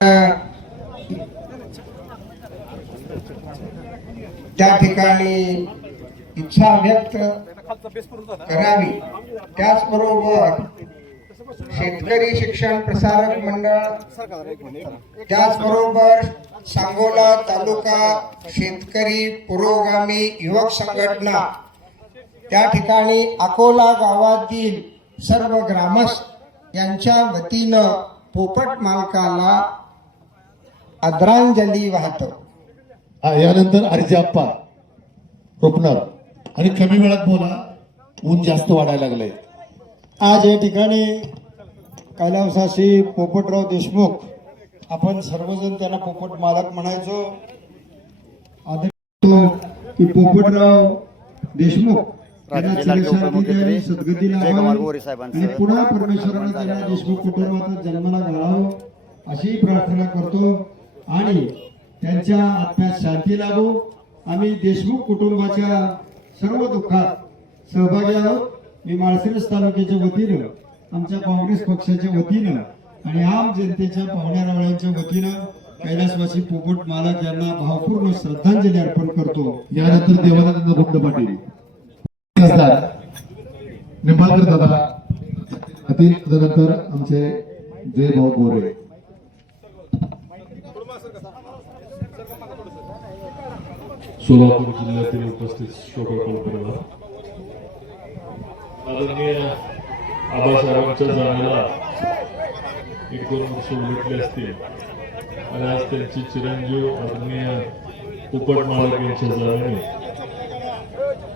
त्या ठिकाणी इच्छा व्यक्त करावी। त्याचबरोबर शेतकरी शिक्षण प्रसारक मंडळ, त्याचबरोबर सांगोला तालुका शेतकरी पुरोगामी युवक संघटना, त्या ठिकाणी अकोला गावातील सर्व ग्रामस्थ यांच्या वतीनं पोपट मालकाला आदरांजली वाहतो। यानंतर अर्जाप्पा रोपणार आणि कमी वेळात बोला, ऊन जास्त वाढायला लागलंय। आज या ठिकाणी कैलासवासी पोपटराव देशमुख, आपण सर्वजण त्यांना पोपट मालक म्हणायचो, आदरणीय की पोपटराव देशमुख सद्गती लाभावी आणि पुन्हा परमेश्वराने त्यांना देशमुख कुटुंबात जन्माला घालावं अशी प्रार्थना करतो आणि त्यांच्या आत्म्यात शांती लाभो। आम्ही देशमुख कुटुंबाच्या सर्व दुःखात सहभागी आहोत। मी माळशिरस तालुक्याच्या वतीनं, आमच्या काँग्रेस पक्षाच्या वतीनं आणि आम जनतेच्या पाहुण्यारावळ्यांच्या वतीनं कैलासवासी पोपट मालक यांना भावपूर्ण श्रद्धांजली अर्पण करतो। यानंतर देवानंद गुंड पाटील, निंबाळकर दादा अतील, तदनंतर आमचे जय भाऊ गोरे। सोलापूर जिल्ह्यातील उपस्थित शोभायात्रा आदरणीय आबासाहेबांच्या जाण्याला 1-2 वर्ष उलटली असतील आणि आज त्यांचे चिरंजीव आदरणीय पोपट मालक यांच्या जाण्याने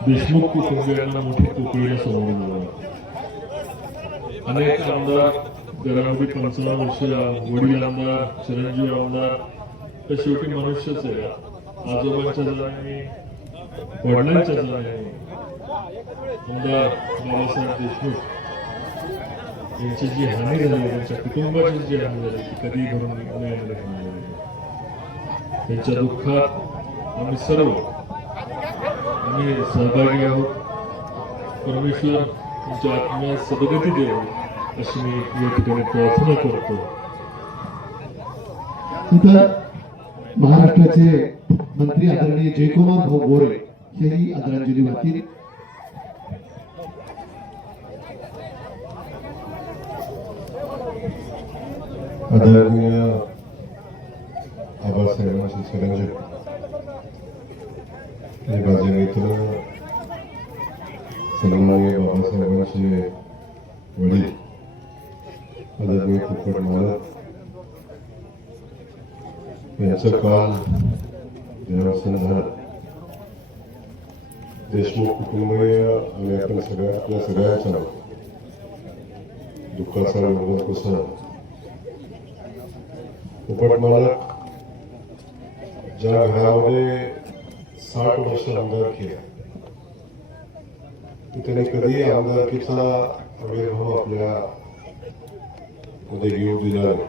देशमुख कुटुंबियांना मोठी पोकळीला समोर जाणार। अनेक आमदार घरामध्ये 55 वर्ष, वडील आमदार, चिरंजीव आमदार, तर शेवटी मनुष्यच आहे। आजोबांच्या जाण्याने, वडिलांच्या जाण्याने आमदार बाबासाहेब देशमुख यांची जी हानी झाली, त्यांच्या कुटुंबाची जी हानी झाली ती कधी भरून निघणार नाही। त्यांच्या दुःखात आम्ही सर्व सहभागी आहोत। परमेश्वर तुमच्या आत्म्यात सद्गती द्यावी अशी मी या ठिकाणी प्रार्थना करतो। महाराष्ट्राचे मंत्री आदरणीय जयकुमार भाऊ गोरे हेही आदरांजली वाहतील। आदरणीय आबासाहेबांचे चिरंजीव आणि माझे मित्र सन्माननीय बाबासाहेबांचे वडील आदरणीय पोपट मालक यांचं काल देहावसान झालं। देशमुख कुटुंबीय आणि आपण आपल्या सगळ्यांच्या दुःखाचा निर्णय कसा पोपट मालक ज्या घरामध्ये 60 वर्ष आमदार केले, त्यांनी कधी आमदारकीचा आविर्भाव आपल्या मध्ये घेऊ दिला नाही।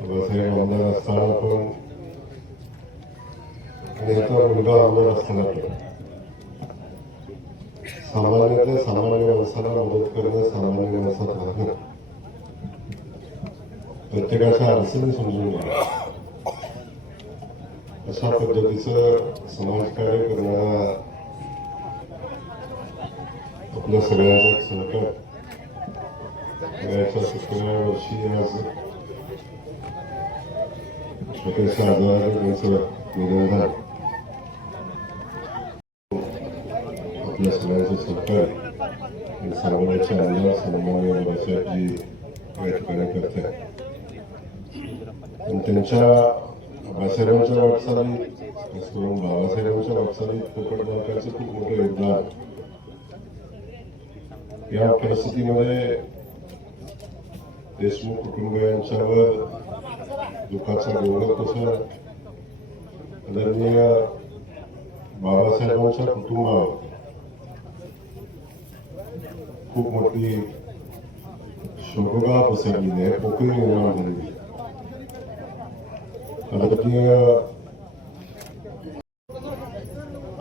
बाबासाहेब आमदार असताना पण आणि आता मुलगा आमदार असताना पण सामान्यातल्या सामान्य माणसाला मदत करणं, सामान्य माणसात राहणं, प्रत्येकाच्या अडचणी समजून घ्या, अशा पद्धतीचं समाजकार्य करणारा आपल्या सगळ्यांचा सहकार। सगळ्याच्या 70व्या वर्षी आज छोट्याशा आजाराने त्यांचं निधन झालं। आपल्या सगळ्यांचं सहकार आणि सांगोल्याचे आमदार सन्माननीय बाबासाहेबजी या ठिकाणी करते आणि त्यांच्या बाबासाहेबांच्या वाटचालीत, बाबासाहेबांच्या वाटचालीत पोपट मालकांचं खूप मोठं योगदान। या परिस्थितीमध्ये देशमुख कुटुंबियांच्यावर दुःखाचा डोंगर कसं आदरणीय बाबासाहेबांच्या कुटुंबावर खूप मोठी शोकगा पसरलेली आहे, पोकळी निर्माण झालेली आहे। आदरणीय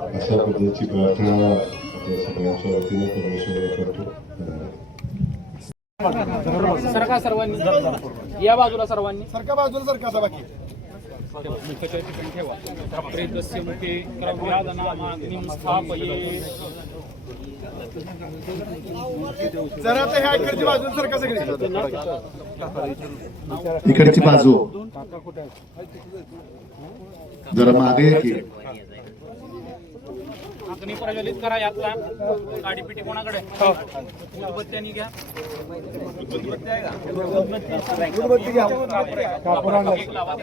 अशा पद्धतीची प्रार्थना आपल्या सगळ्यांच्या वतीने परमेश्वराला करतो। सरकार सर्वांनी या बाजूला सर्वांनी सरका बाजूला सरका आता बाकी मुख्याच्या ठिकाणी ठेवा प्रेतस्य मुखे क्रव्यादनामाग्निं स्थापये जरा आता ह्या इकडची बाजूला सरका सगळी इकडची बाजू जरा मागे ये की अग्नी प्रज्वलित करा यातला काडीपिटी कोणाकडे उदबत्त्यानी घ्या उदबत्ती आहे का उदबत्ती घ्या एक लावा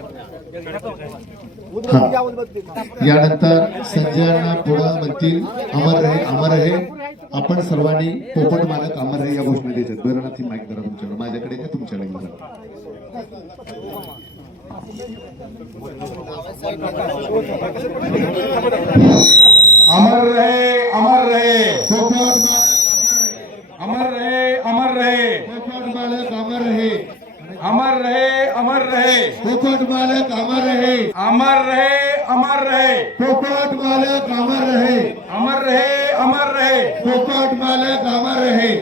उदबत्ती घ्या उदबत्ती यानंतर संजयांना पुढं म्हणतील अमर रहे आपण सर्वांनी पोपट मालक अमर रहे या घोषणा द्यायच्यात. बरं ती माईक करा तुमच्याकडे, माझ्याकडे का तुमच्याकडे बरं. अमर रहे अमर रहे पोपट अमर रहे अमर रहे मालक अमर रहे अमर रहे अमर रहे पोपट मालक अमर रहे अमर रहे अमर रहे पोपट मालक अमर रहे अमर रहे अमर रहे पोपट मालक अमर रहे.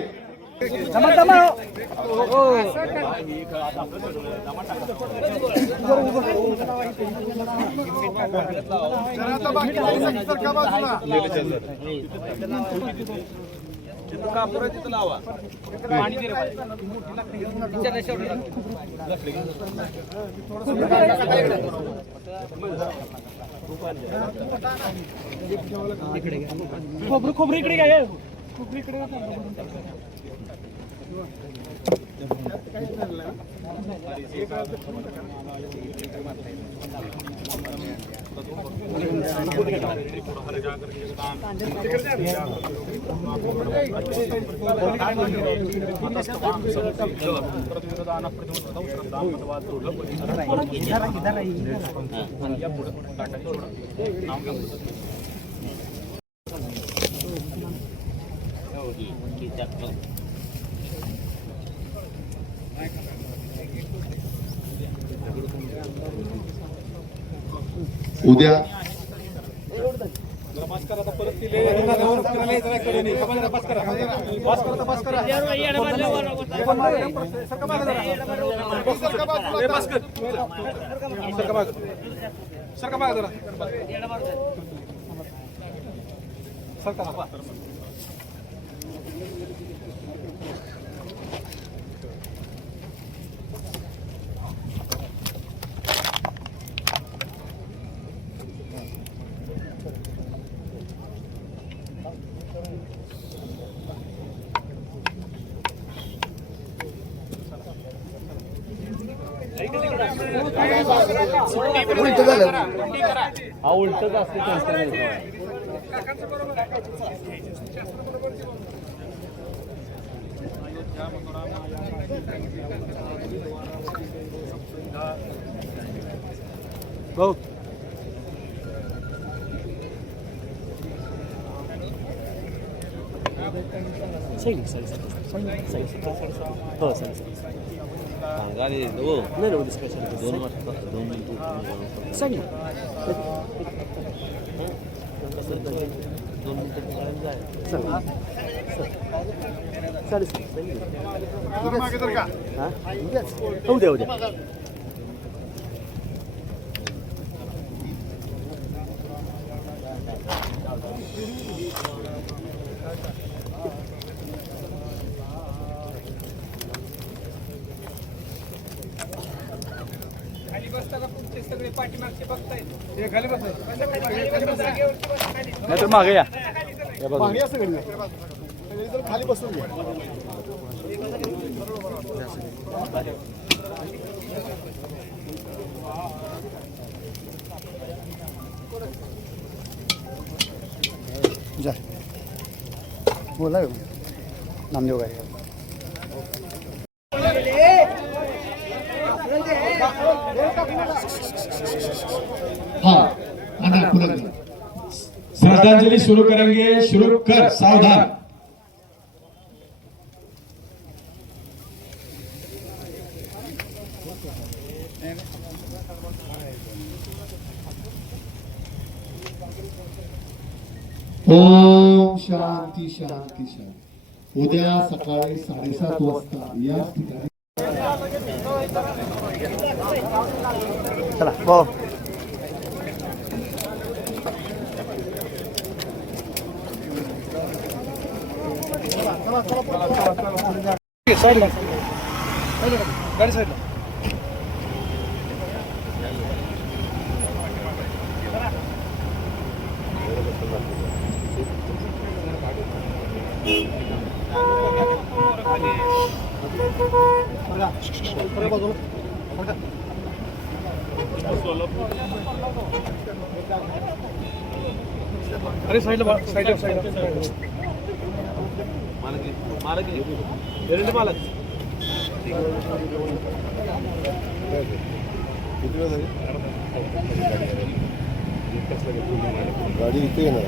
जरा आता बाकी सरका बाजूला पाणी दे रे खोबरी इकडे काय खोबरी इकडे उद्या उलटच असते भाऊ मागे सरका उद्या सगळे पाठीमागचे बघतायत खाली बस नाही तर मागे या खाली बसून घ्या बोला नामदेव गाडी श्रद्धांजलि शुरू करेंगे, शुरू कर सावधान. ओम शांती शांती शांती. उद्या सकाळी 7:30 वाजता या ठिकाणी चला हो साईडला गाडी साईडला अरे साईडला साईडला साईडला मालक एरंडी मालक गाडी इथे येणार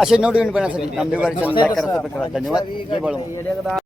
असे नवीन बनण्यासाठी नामदेव गाडीच्या लाईक करा, सबस्क्राईब करा. धन्यवाद. जय बाळू.